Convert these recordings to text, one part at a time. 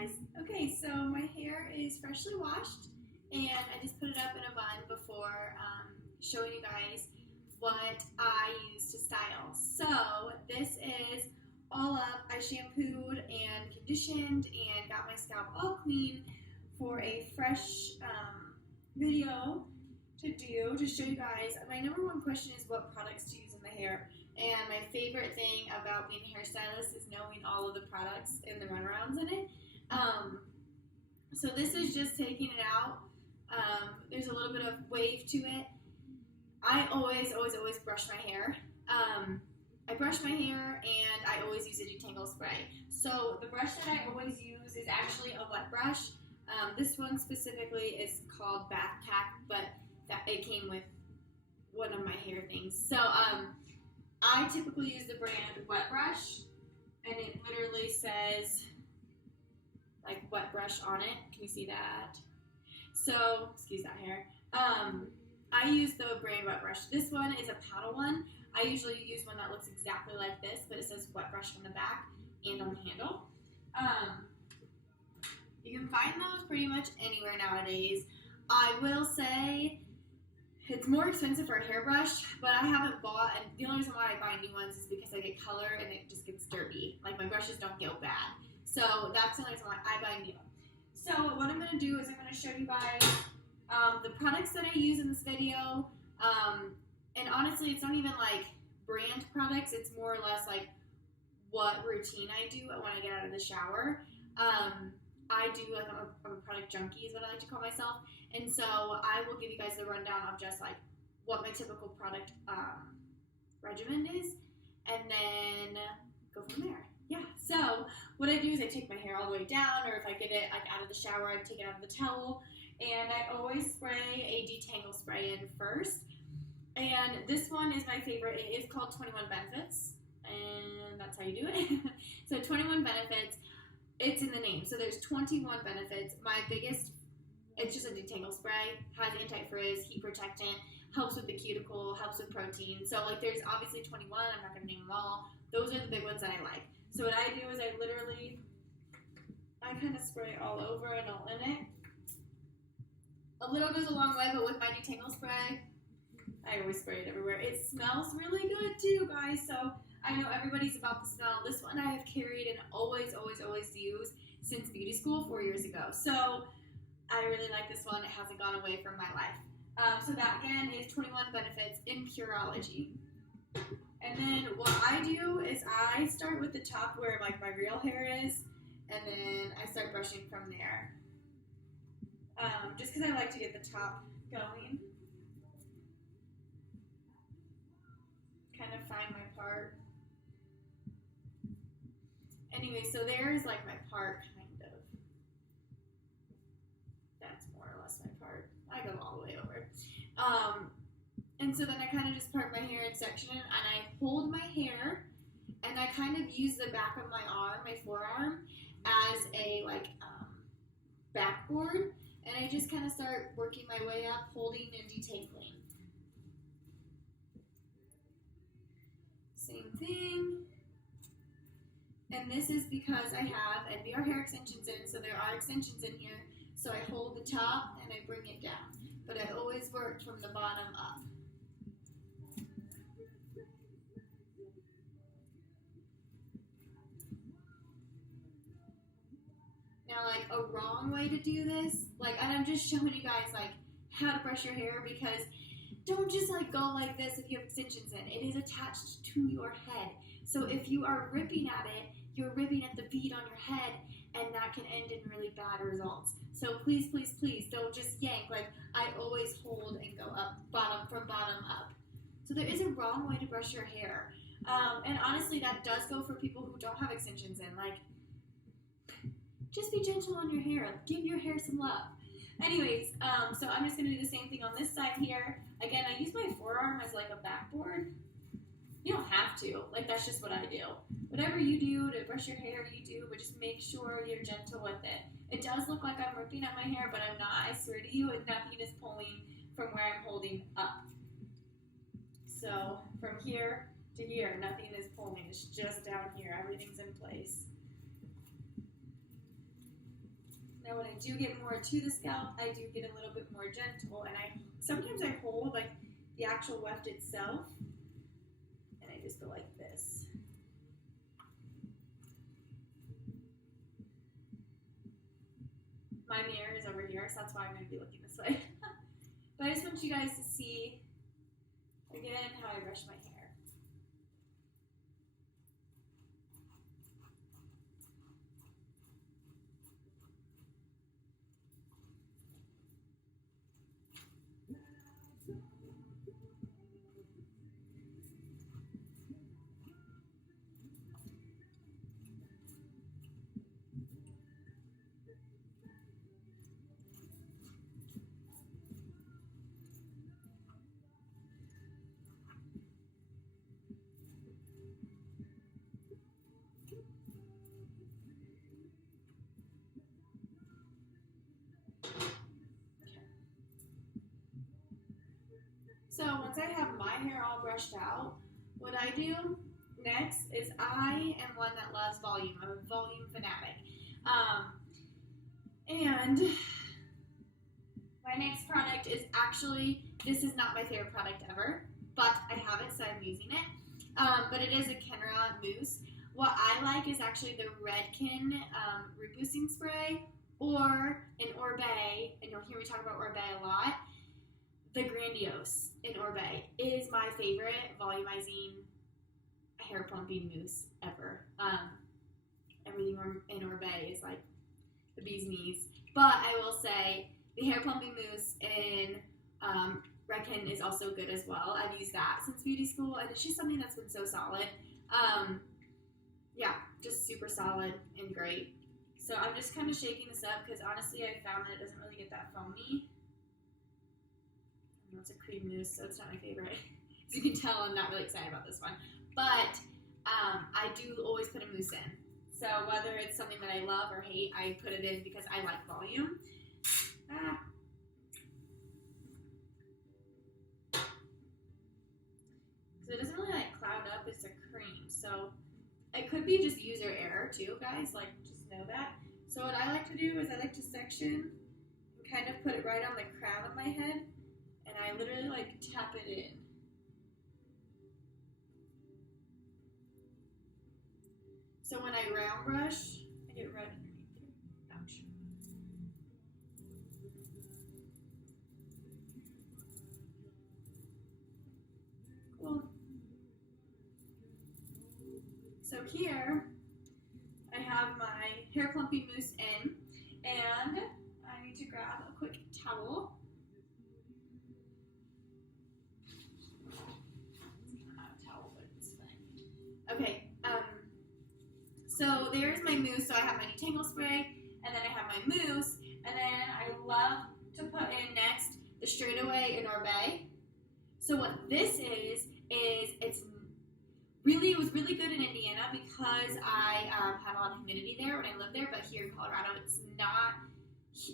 guys. Okay, so my hair is freshly washed and I just put it up in a bun before showing you guys what I use to style. So this is all up. I shampooed and conditioned and got my scalp all clean for a fresh video to show you guys. My number one question is what products to use in the hair. And my favorite thing about being a hairstylist is knowing all of the products and the runarounds in it. So this is just taking it out. There's a little bit of wave to it. I always brush my hair. I brush my hair and I always use a detangle spray. So the brush that I always use is actually a wet brush. This one specifically is called Bath Tack, but it came with one of my hair things. So I typically use the brand Wet Brush, and it literally says like wet brush on it. Can you see that? So, excuse that hair. I use the brand Wet Brush. This one is a paddle one. I usually use one that looks exactly like this, but it says Wet Brush on the back and on the handle. You can find those pretty much anywhere nowadays. I will say it's more expensive for a hairbrush, but I haven't bought, and the only reason why I buy new ones is because I get color and it just gets dirty. Like my brushes don't get bad. So that's the only reason why I buy new. So what I'm going to do is I'm going to show you guys the products that I use in this video. And honestly, it's not even like brand products. It's more or less like what routine I do when I get out of the shower. I do, like, I'm a product junkie is what I like to call myself. And so I will give you guys the rundown of just like what my typical product regimen is, and then go from there. Yeah, so what I do is I take my hair all the way down, or if I get it like out of the shower, I take it out of the towel, and I always spray a detangle spray in first. And this one is my favorite. It is called 21 Benefits, and that's how you do it. So 21 Benefits, it's in the name. So there's 21 benefits. My biggest, it's just a detangle spray, has anti-frizz, heat protectant, helps with the cuticle, helps with protein. So like there's obviously 21, I'm not going to name them all. Those are the big ones that I like. So what I do is I kind of spray all over and all in it. A little goes a long way, but with my detangle spray, I always spray it everywhere. It smells really good too, guys. So I know everybody's about the smell. This one I have carried and always used since beauty school 4 years ago. So I really like this one. It hasn't gone away from my life. So that again is 21 Benefits in Pureology. And then what I do is I start with the top where like my real hair is, and then I start brushing from there. Just because I like to get the top going. Kind of find my part. Anyway, so there's like my part, kind of. That's more or less my part. I go all the way over. And so then I kind of just part my hair in section, and I hold my hair, and I kind of use the back of my arm, my forearm, as a like backboard, and I just kind of start working my way up, holding and detangling. Same thing. And this is because I have NBR hair extensions in, so there are extensions in here. So I hold the top and I bring it down. But I always work from the bottom up. Now, like, a wrong way to do this, like, and I'm just showing you guys, like, how to brush your hair, because don't just, like, go like this if you have extensions in. It is attached to your head. So if you are ripping at it, you're ripping at the bead on your head, and that can end in really bad results. So please don't just yank. Like, I always hold and go up, from bottom up. So there is a wrong way to brush your hair. And honestly, that does go for people who don't have extensions in. Like, just be gentle on your hair. Give your hair some love. Anyways, so I'm just going to do the same thing on this side here. Again, I use my forearm as like a backboard. You don't have to. Like, that's just what I do. Whatever you do to brush your hair, you do, but just make sure you're gentle with it. It does look like I'm ripping at my hair, but I'm not. I swear to you, and nothing is pulling from where I'm holding up. So from here to here, nothing is pulling. It's just down here. Everything's in place. Now when I do get more to the scalp, I do get a little bit more gentle, and sometimes I hold like the actual weft itself, and I just go like this. My mirror is over here, so that's why I'm going to be looking this way. But I just want you guys to see, again, how I brush my hair. So once I have my hair all brushed out, what I do next is I am one that loves volume. I'm a volume fanatic. And my next product is actually, this is not my favorite product ever, but I have it, so I'm using it. But it is a Kenra mousse. What I like is actually the Redken root boosting spray, or an Oribe, and you'll hear me talk about Oribe a lot. The Grandiose in Oribe is my favorite volumizing hair plumping mousse ever. Everything in Oribe is like the bee's knees. But I will say the hair plumping mousse in Redken is also good as well. I've used that since beauty school, and it's just something that's been so solid. Yeah, just super solid and great. So I'm just kind of shaking this up because honestly I found that it doesn't really get that foamy. It's a cream mousse, so it's not my favorite. As you can tell, I'm not really excited about this one. But I do always put a mousse in. So whether it's something that I love or hate, I put it in because I like volume. So it doesn't really like cloud up, it's a cream. So it could be just user error too, guys. Like, just know that. So what I like to do is I like to section and kind of put it right on the crown of my head. And I literally like tap it in. So when I round brush, I get red underneath here. Ouch. Cool. So here, I have my hair plumping mousse in, and I need to grab a quick towel. Okay, so there's my mousse. So I have my detangle spray, and then I have my mousse, and then I love to put in next the Straightaway in Oribe. So what this is it was really good in Indiana because I had a lot of humidity there when I lived there, but here in Colorado it's not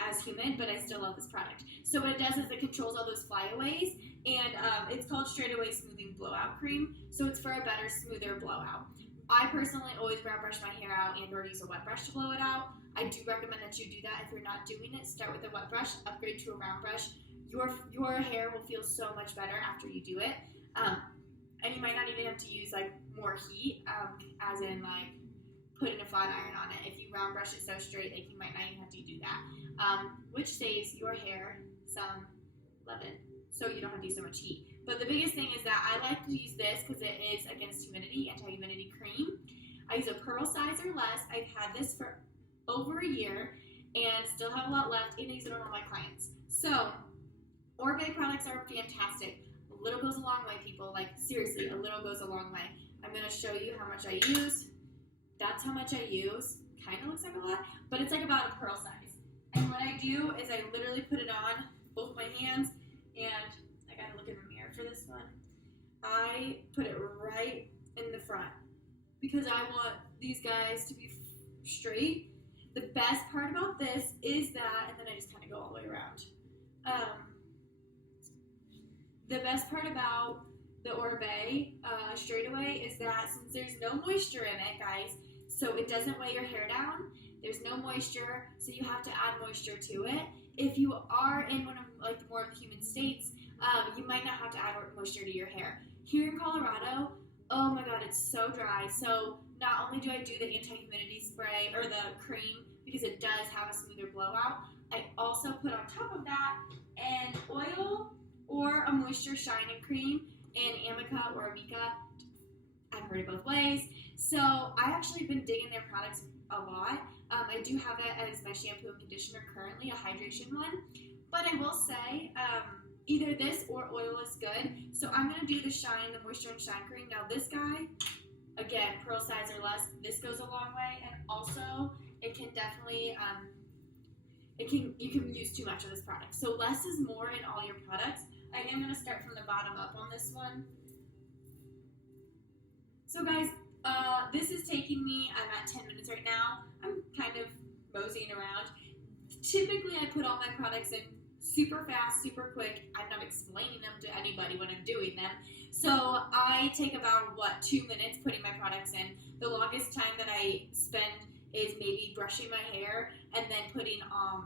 as humid, but I still love this product. So what it does is it controls all those flyaways, and it's called Straightaway Smoothing Blowout Cream, so it's for a better, smoother blowout. I personally always round brush my hair out and or use a wet brush to blow it out. I do recommend that you do that. If you're not doing it, start with a wet brush, upgrade to a round brush. Your hair will feel so much better after you do it. And you might not even have to use like more heat, as in like putting a flat iron on it. If you round brush it so straight, like you might not even have to do that, which saves your hair some leave-in, so you don't have to use so much heat. But the biggest thing is that I like to use this because it is against humidity, anti-humidity cream. I use a pearl size or less. I've had this for over a year and still have a lot left, and I use it on all my clients. So Oribe products are fantastic. A little goes a long way, people. Like, seriously, a little goes a long way. I'm going to show you how much I use. That's how much I use. Kind of looks like a lot, but it's like about a pearl size. And what I do is I literally put it on both my hands, and I got to look in the mirror for this one. I put it right in the front because I want these guys to be straight. The best part about this is that, and then I just kind of go all the way around. The best part about the Oribe Straightaway is that since there's no moisture in it, guys, so it doesn't weigh your hair down, There's no moisture, so you have to add moisture to it. If you are in one of like more of the humid states, you might not have to add moisture to your hair. Here in Colorado, oh my god, it's so dry. So not only do I do the anti-humidity spray or the cream because it does have a smoother blowout, I also put on top of that an oil or a moisture shining cream in Amica or Amica. I've heard it both ways. So I actually have been digging their products a lot. I do have it as my shampoo and conditioner currently, a hydration one. But I will say, either this or oil is good. So I'm going to do the Shine, the Moisture and Shine Cream. Now this guy, again, pearl size or less, this goes a long way. And also, it can definitely, you can use too much of this product. So less is more in all your products. I am going to start from the bottom up on this one. So guys, this is taking me, I'm at 10 minutes right now. I'm kind of moseying around. Typically, I put all my products in super fast, super quick. I'm not explaining them to anybody when I'm doing them. So I take about, 2 minutes putting my products in. The longest time that I spend is maybe brushing my hair and then putting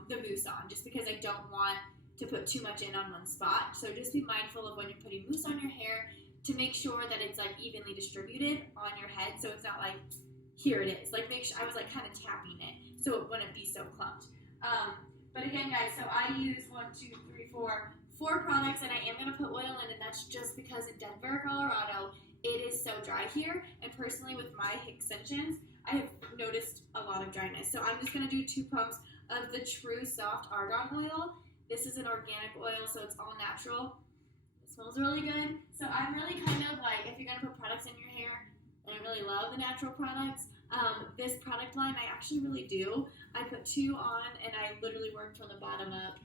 the mousse on, just because I don't want to put too much in on one spot. So just be mindful of when you're putting mousse on your hair to make sure that it's like evenly distributed on your head, so it's not like, here it is. Like make sure, I was like kind of tapping it so it wouldn't be so clumped. But again, guys, so I use 4 products, and I am going to put oil in, and that's just because in Denver, Colorado, it is so dry here, and personally with my extensions, I have noticed a lot of dryness. So I'm just going to do 2 pumps of the True Soft Argan Oil. This is an organic oil, so it's all natural. It smells really good. So I'm really kind of like, if you're going to put products in your hair, and I really love the natural products, this product line, I actually really do. I put 2 on, and I literally work from the bottom up.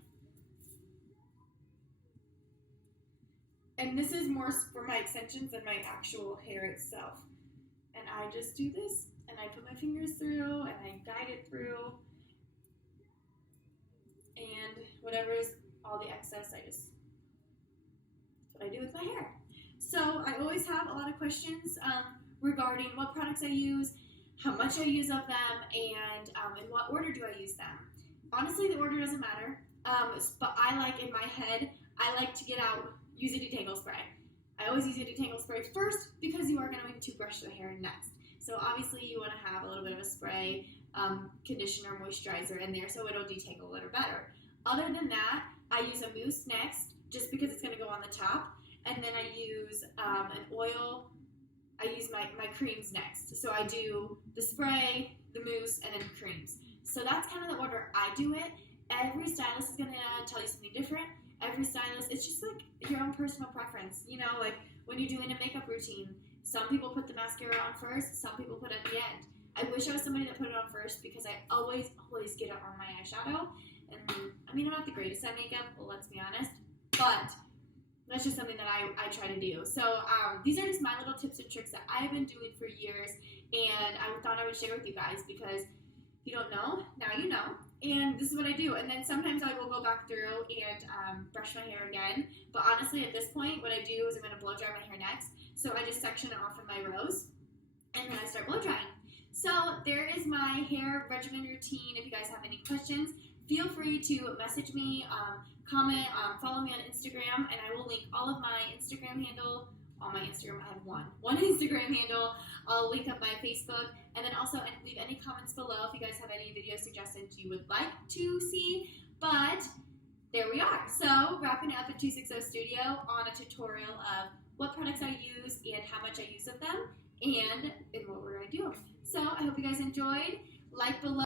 And this is more for my extensions than my actual hair itself. And I just do this, and I put my fingers through, and I guide it through. And whatever is all the excess, that's what I do with my hair. So I always have a lot of questions regarding what products I use, how much I use of them, and in what order do I use them. Honestly, the order doesn't matter, but I like, in my head, I like to get out, use a detangle spray. I always use a detangle spray first because you are going to brush the hair next. So obviously you want to have a little bit of a spray, conditioner, moisturizer in there so it'll detangle a little better. Other than that, I use a mousse next just because it's going to go on the top, and then I use an oil. I use my creams next. So I do the spray, the mousse, and then creams. So that's kind of the order I do it. Every stylist is going to tell you something different. Every stylist, it's just like your own personal preference. You know, like when you're doing a makeup routine, some people put the mascara on first, some people put it at the end. I wish I was somebody that put it on first because I always get it on my eyeshadow. And I mean, I'm not the greatest at makeup, well, let's be honest, but that's just something that I try to do. So these are just my little tips and tricks that I've been doing for years, and I thought I would share with you guys because if you don't know, now you know. And this is what I do. And then sometimes I will go back through and brush my hair again. But honestly, at this point, what I do is I'm going to blow dry my hair next. So I just section it off in my rows, and then I start blow drying. So there is my hair regimen routine. If you guys have any questions, feel free to message me, comment, follow me on Instagram, and I will link all of my Instagram handle. On my Instagram, I have one Instagram handle. I'll link up my Facebook, and then also leave any comments below if you guys have any video suggestions you would like to see. But there we are. So wrapping up at 260 Studio on a tutorial of what products I use and how much I use of them, and in what order I do them. So I hope you guys enjoyed. Like below.